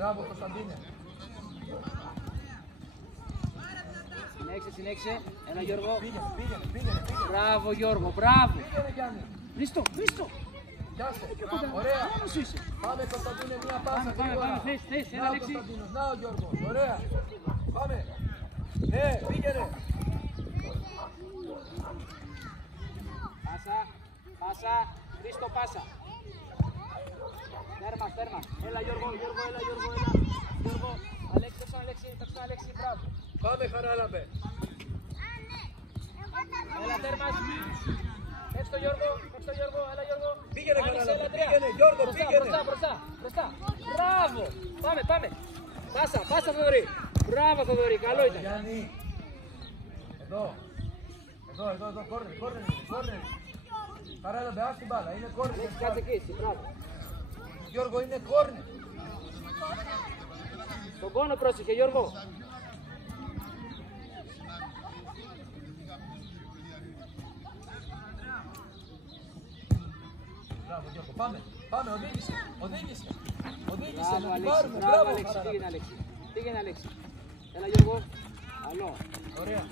Μπράβο, Κωνσταντίνε. Συνέχισε. Έλα Γιώργο. Πήγαινε. Μπράβο Γιώργο, μπράβο. Πήγαινε Γιάννη. Χρήστο. Πιάσε. Ωραία. Μόνος είσαι. Πάμε Κωνσταντίνε, μία πάσα. Πάμε. Θες. Να ο Κωνσταντίνος, να ο Γιώργος. Ωραία. Πάμε. Ναι, πήγαινε. Πάσα. Χρήστο, πάσα. Τέρμα. Έλα Γιώργο. Γιώργο. Αλέξη, μπράβο. Πάμε Χαράλαμπε. Έλα τέρμας. Έτσι το Γιώργο, έλα Γιώργο. Πήγαινε Άνοιξε, Χαράλαμπε, έλα, τρία. πήγαινε Γιώργο, πήγαινε. Μπροστά. Μπράβο. Πάμε. Πάσα Θοδωρή. Μπράβο Θοδωρή, καλό ήταν. Γιάννη. Εδώ, κόρνερ. Χαράλαμπε, ας την μπάλα, είναι κόρνερ. Κάτσε εκεί, εσύ, μπράβο. Γιώργο, είναι κόρνερ. Τον πόνο πρόσεχε Γιώργο. Μπράβο Γιώργο, πάμε, οδήγησε, Μπράβο να την Αλέξη, πάρουμε, μπράβο μπράβο Αλέξη, Χαράλαμπε. πήγαινε Αλέξη. Έλα Γιώργο, καλό. Ωραία.